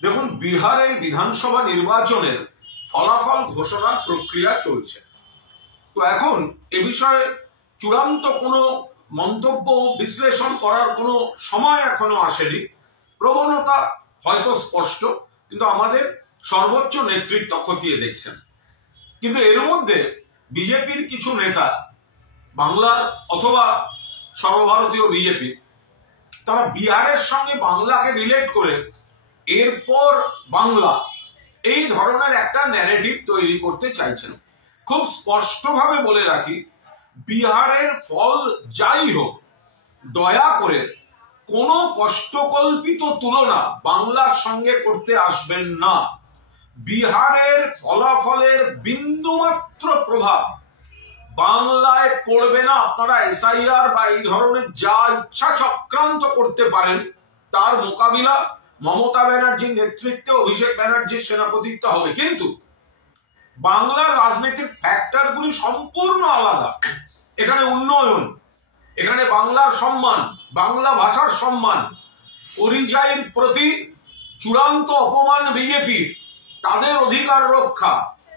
দেখুন, বিহারের বিধানসভা নির্বাচনের ফলাফল ঘোষণার প্রক্রিয়া চলছে। তো এখন এ বিষয়ে চূড়ান্ত কোনো মন্তব্য বিশ্লেষণ করার কোনো সময় এখনো আসেনি। প্রবণতা হয়তো স্পষ্ট, কিন্তু আমাদের সর্বোচ্চ নেতৃত্ব খতিয়ে দেখছেন। কিন্তু এর মধ্যে বিজেপির কিছু নেতা, বাংলার অথবা সর্বভারতীয় বিজেপি, তারা বিহারের সঙ্গে বাংলাকে রিলেট করে এরপর বাংলা এই ধরনের একটা ন্যারেটিভ তৈরি করতে চাইছেন। খুব স্পষ্টভাবে বলে রাখি, বিহারের ফল যাই হোক, দয়া করে কোনো কষ্টকল্পিত তুলনা বাংলার সঙ্গে করতে আসবেন না। বিহারের ফলাফলের বিন্দুমাত্র প্রভাব বাংলায় পড়বে না। আপনারা এসআইআর বা এই ধরনের যা ইচ্ছা চক্রান্ত করতে পারেন, তার মোকাবিলা মমতা ব্যানার্জির নেতৃত্বে অভিষেক ব্যানার্জির সেনাপতিত্ব হবে। কিন্তু বাংলার রাজনৈতিক ফ্যাক্টরগুলি সম্পূর্ণ আলাদা। এখানে উন্নয়ন, এখানে বাংলার সম্মান, বাংলা ভাষার সম্মান, পরিযায়ীর প্রতি চূড়ান্ত অপমান বিজেপির, তাদের অধিকার রক্ষা,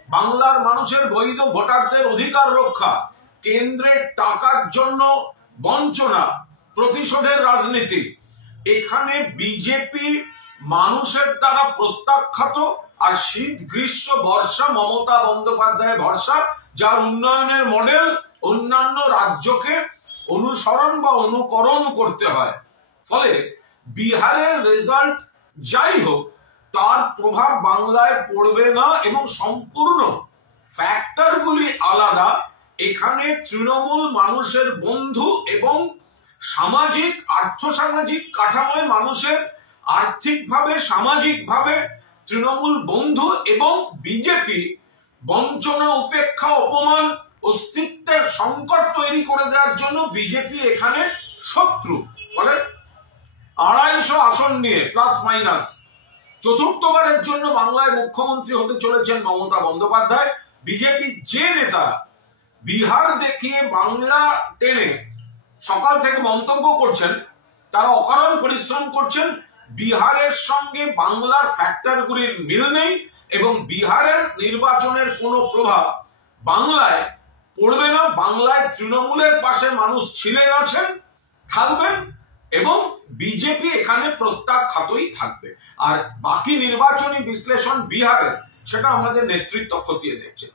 বাংলার মানুষের বৈধ ভোটারদের অধিকার রক্ষা, কেন্দ্রের টাকার জন্য বঞ্চনা, প্রতিশোধের রাজনীতি। এখানে বিজেপি মানুষের দ্বারা প্রত্যাখ্যাত, আর শীত গ্রীষ্ম বর্ষা মমতা বন্দ্যোপাধ্যায় ভরসা, যার উন্নয়নের মডেল অন্যান্য রাজ্যকে অনুসরণ বা অনুকরণ করতে হয়। ফলে বিহারের রেজাল্ট যাই হোক, তার প্রভাব বাংলায় পড়বে না এবং সম্পূর্ণ ফ্যাক্টরগুলি আলাদা। এখানে তৃণমূল মানুষের বন্ধু এবং সামাজিক আর্থসামাজিক কাঠামোয় মানুষের আর্থিকভাবে সামাজিকভাবে তৃণমূল বন্ধু, এবং বিজেপি বঞ্চনা, উপেক্ষা, অপমান, অস্তিত্বের সংকট তৈরি করে দেওয়ার জন্য বিজেপি এখানে শত্রু। ফলে 250 আসন নিয়ে প্লাস মাইনাস চতুর্থবারের জন্য বাংলায় মুখ্যমন্ত্রী হতে চলেছেন মমতা বন্দ্যোপাধ্যায়। বিজেপি যে নেতারা বিহার দেখিয়ে বাংলা টেনে সকাল থেকে মন্তব্য করছেন, তারা অকারণ পরিশ্রম করছেন। বিহারের সঙ্গে বাংলার ফ্যাক্টরগুলির মিল নেই এবং বিহারের নির্বাচনের কোনো প্রভাব বাংলায় পড়বে না। বাংলায় তৃণমূলের পাশে মানুষ ছিলেন, আছেন, থাকবেন এবং বিজেপি এখানে প্রত্যাখ্যাতই থাকবে। আর বাকি নির্বাচনী বিশ্লেষণ বিহারের, সেটা আমাদের নেতৃত্ব খতিয়ে দেখছে।